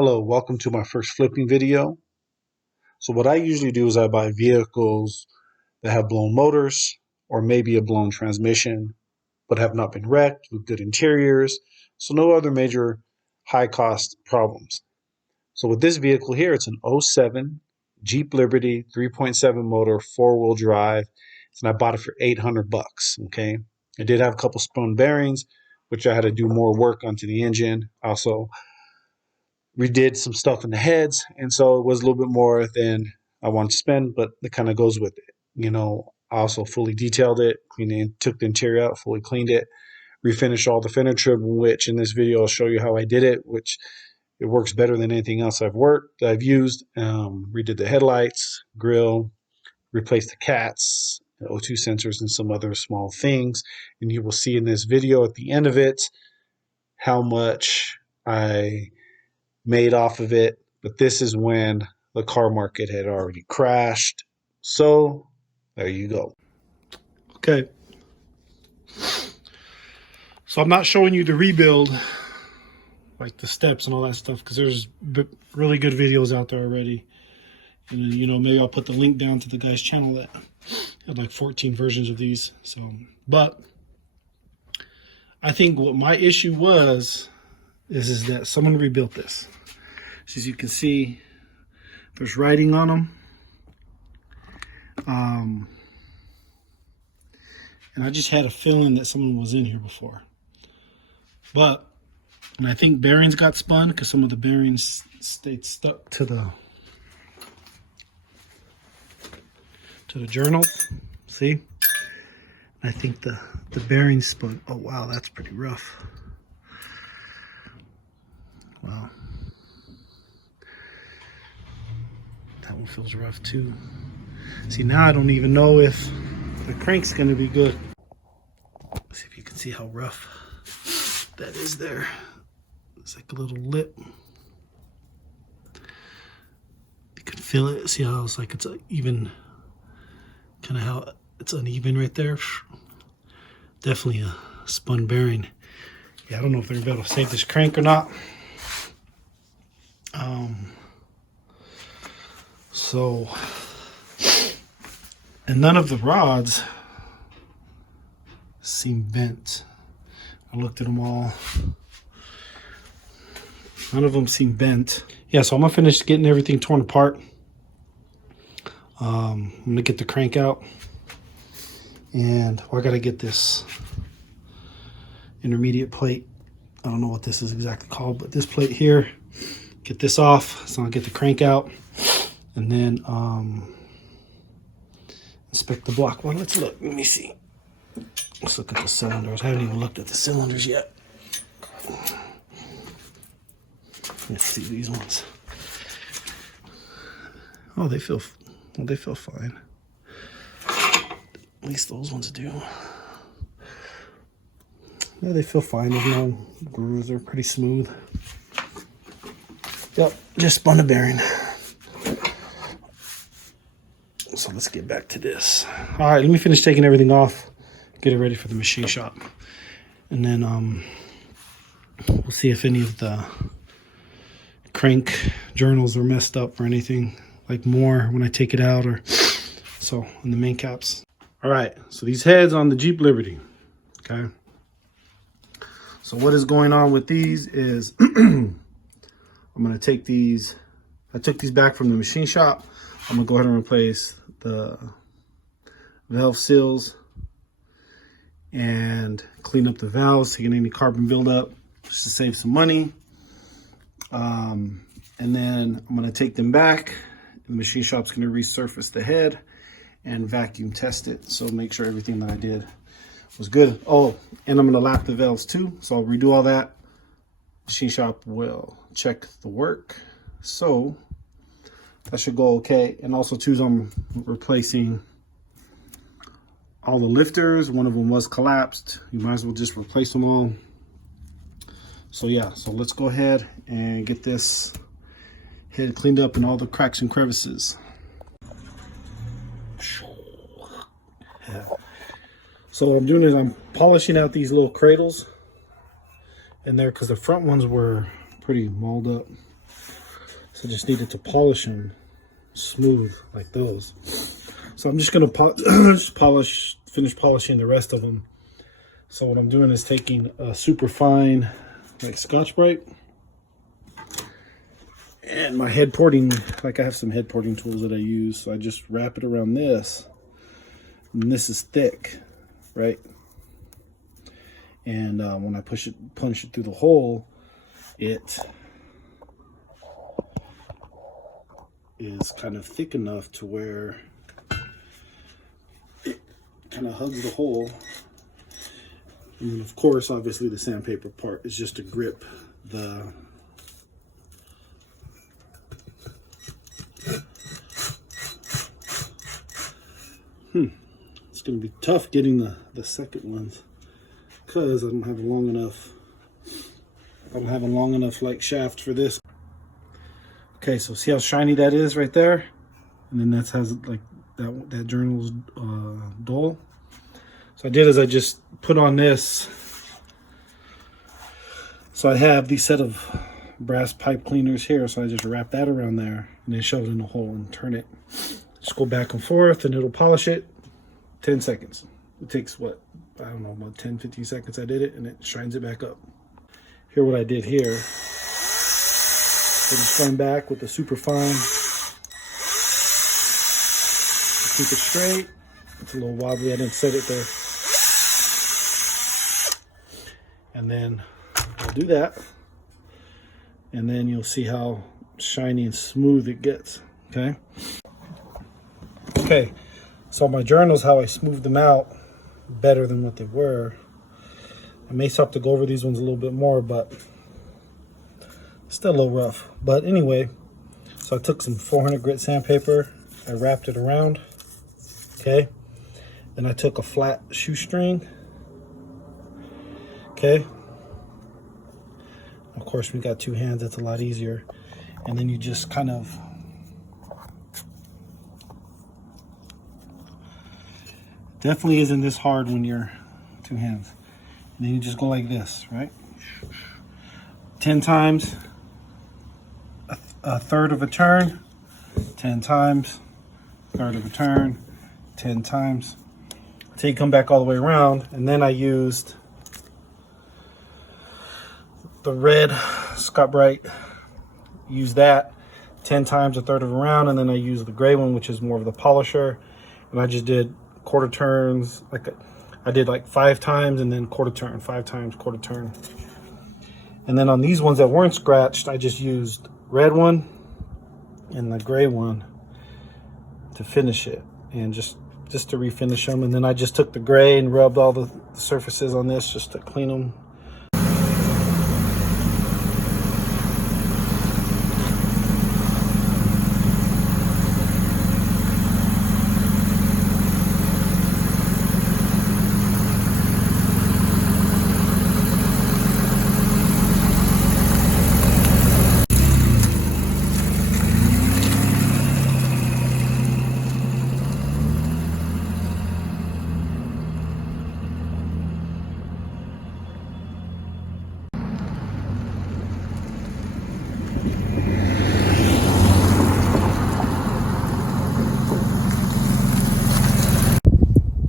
Hello, welcome to my first flipping video. So what I usually do is I buy vehicles that have blown motors or maybe a blown transmission, but have not been wrecked with good interiors. So no other major high cost problems. So with this vehicle here, it's an '07 Jeep Liberty 3.7 motor, four-wheel drive. And I bought it for 800 bucks. Okay. I did have a couple spun bearings, which I had to do more work onto the engine. Also, redid some stuff in the heads, and so it was a little bit more than I wanted to spend, but it kind of goes with it. I also fully detailed it, took the interior out, fully cleaned it, refinished all the fender trim, which in this video I'll show you how I did it, which it works better than anything else I've used. Redid the headlights, grill, replaced the cats, the O2 sensors, and some other small things. And you will see in this video at the end of it how much I made off of it, but this is when the car market had already crashed. So there you go. Okay. So I'm not showing you the rebuild, like the steps and all that stuff, because there's really good videos out there already. And maybe I'll put the link down to the guy's channel that had like 14 versions of these. So, but I think what my issue was is that someone rebuilt this. As you can see, there's writing on them. And I just had a feeling that someone was in here before. And I think bearings got spun because some of the bearings stayed stuck to the journals. See? I think the bearings spun. Oh wow, that's pretty rough. Wow. That one feels rough too. See, now I don't even know if the crank's gonna be good. Let's see if you can see how rough that is there. It's like a little lip. You can feel it. See how it's like it's even, kind of how it's uneven right there. Definitely a spun bearing. Yeah, I don't know if they're gonna be able to save this crank or not. And none of the rods seem bent. I looked at them all. None of them seem bent. Yeah, so I'm gonna finish getting everything torn apart. I'm gonna get the crank out, and I gotta get this intermediate plate. I don't know what this is exactly called, but this plate here, get this off. So I'll get the crank out, and then inspect the block. Well, let's look. Let me see. Let's look at the cylinders. I haven't even looked at the cylinders yet. Let's see these ones. Oh, they feel fine. At least those ones do. Yeah, they feel fine. There's no grooves. They're pretty smooth. Yep, just spun a bearing. So let's get back to this. All right, let me finish taking everything off, get it ready for the machine shop, and then we'll see if any of the crank journals are messed up or anything, like more when I take it out, or so in the main caps. All right, so these heads on the Jeep Liberty. Okay, so what is going on with these is I'm gonna take these. I took these back from the machine shop. I'm gonna go ahead and replace the valve seals and clean up the valves, taking any carbon buildup just to save some money. And then I'm gonna take them back. The machine shop's gonna resurface the head and vacuum test it. So make sure everything that I did was good. Oh, and I'm gonna lap the valves too. So I'll redo all that. Machine shop will check the work. So that should go okay. And also too, I'm replacing all the lifters. One of them was collapsed. You might as well just replace them all. So yeah, so let's go ahead and get this head cleaned up and all the cracks and crevices. Yeah. So what I'm doing is I'm polishing out these little cradles in there because the front ones were pretty mauled up. So I just needed to polish them smooth like those. So I'm just gonna finish polishing the rest of them. So what I'm doing is taking a super fine like Scotch-Brite and my head porting, like I have some head porting tools that I use. So I just wrap it around this, and this is thick, right? And when I punch it through the hole, it is kind of thick enough to where it kind of hugs the hole. And then of course, obviously the sandpaper part is just to grip the It's gonna be tough getting the second ones because I don't have a long enough like shaft for this. Okay, so see how shiny that is right there? And then that has like that journal's dull. So I did is I just put on this. So I have these set of brass pipe cleaners here. So I just wrap that around there and then shove it in the hole and turn it. Just go back and forth and it'll polish it. 10 seconds. It takes what? I don't know, about 10, 15 seconds I did it and it shines it back up. Here what I did here. So just going back with the super fine. Keep it straight. It's a little wobbly. I didn't set it there. And then I'll do that. And then you'll see how shiny and smooth it gets. Okay. Okay. So my journals, how I smoothed them out better than what they were. I may still have to go over these ones a little bit more, but still a little rough. But anyway, so I took some 400 grit sandpaper. I wrapped it around. Okay. Then I took a flat shoestring. Okay. Of course, we got two hands. That's a lot easier. And then you just kind of definitely isn't this hard when you're two hands. And then you just go like this, right? 10 times, a third of a turn, 10 times, third of a turn, 10 times. Until you come back all the way around. And then I used the red Scotch-Brite, use that 10 times, a third of a round. And then I used the gray one, which is more of the polisher. And I just did quarter turns, I did like 5 times and then quarter turn, 5 times, quarter turn. And then on these ones that weren't scratched, I just used red one and the gray one to finish it and just to refinish them. And then I just took the gray and rubbed all the surfaces on this just to clean them.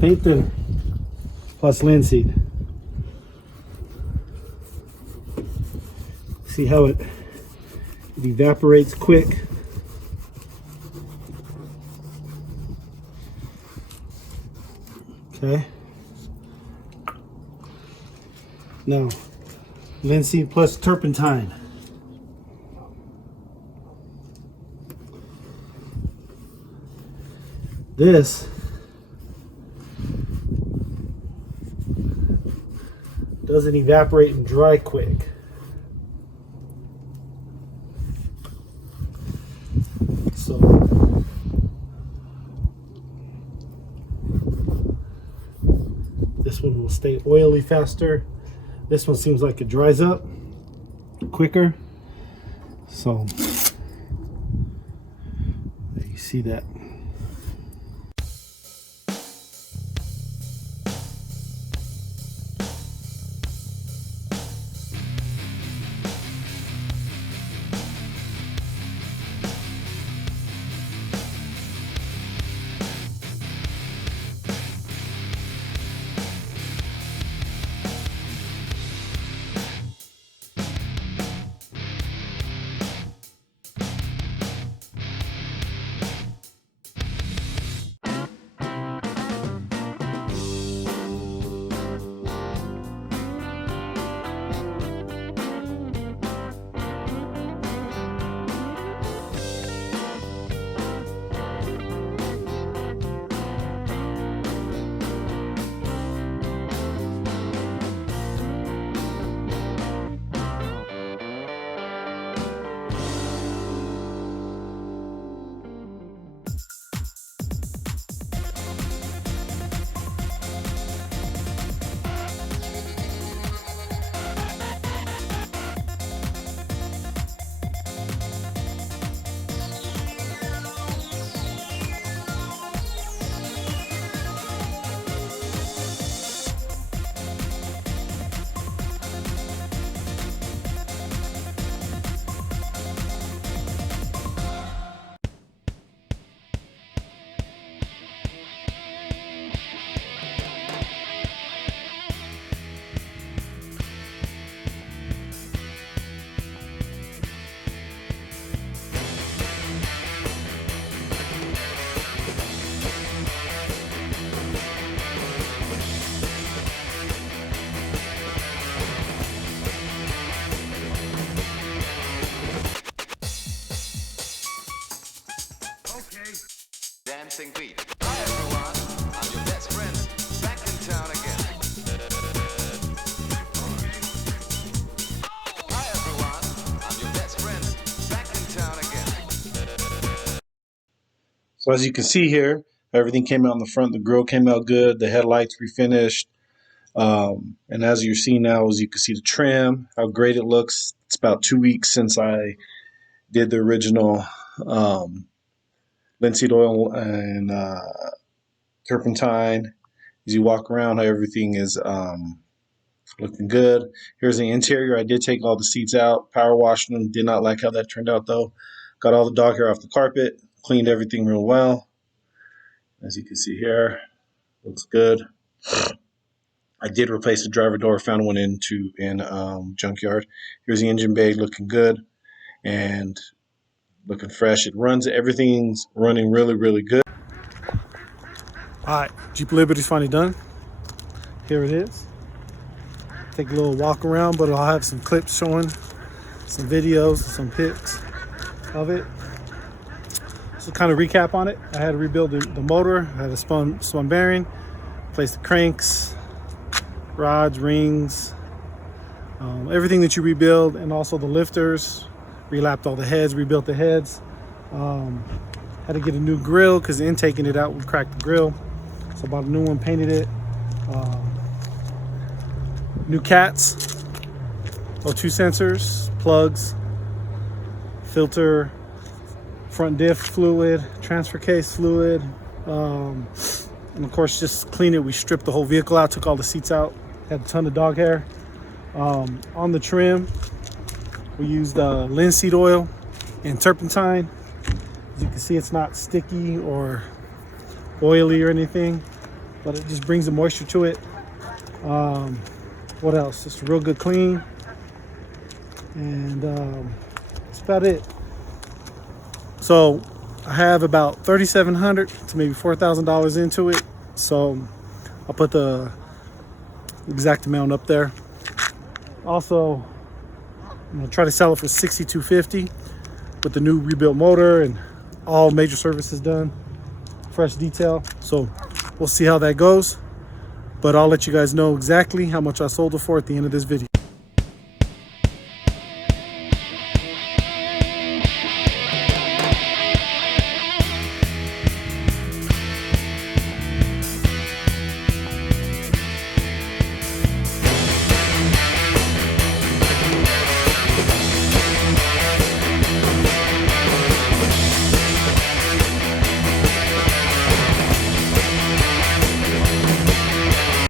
Paint thinner plus linseed. See how it evaporates quick. Okay. Now, linseed plus turpentine. This doesn't evaporate and dry quick. So this one will stay oily faster. This one seems like it dries up quicker. So you see that. dancing beat. Hi everyone, I'm your best friend, back in town again. Hi everyone, I'm your best friend, back in town again. So as you can see here, everything came out in the front. The grill came out good. The headlights refinished. And as you're seeing now, as you can see the trim, how great it looks. It's about 2 weeks since I did the original linseed oil and turpentine. As you walk around, how everything is looking good. Here's the interior. I did take all the seats out, power washed them. Did not like how that turned out though. Got all the dog hair off the carpet, cleaned everything real well. As you can see here, looks good. I did replace the driver door, found one in junkyard. Here's the engine bay looking good and looking fresh. It runs, everything's running really, really good. All right, Jeep Liberty's finally done. Here it is. Take a little walk around, but I'll have some clips showing some videos, some pics of it. So kind of recap on it. I had to rebuild the motor. I had a spun bearing, replace the cranks, rods, rings, everything that you rebuild, and also the lifters. Relapped all the heads, rebuilt the heads. Had to get a new grill because in taking it out, we cracked the grill. So I bought a new one, painted it. New cats, O2 sensors, plugs, filter, front diff fluid, transfer case fluid, and of course just clean it. We stripped the whole vehicle out, took all the seats out, had a ton of dog hair. On the trim, we used linseed oil and turpentine. As you can see, it's not sticky or oily or anything, but it just brings the moisture to it. What else? Just a real good clean, and that's about it. So I have about $3,700 to maybe $4,000 into it. So I'll put the exact amount up there. Also, I'm gonna try to sell it for $6,250 with the new rebuilt motor and all major services done, fresh detail. So we'll see how that goes, but I'll let you guys know exactly how much I sold it for at the end of this video.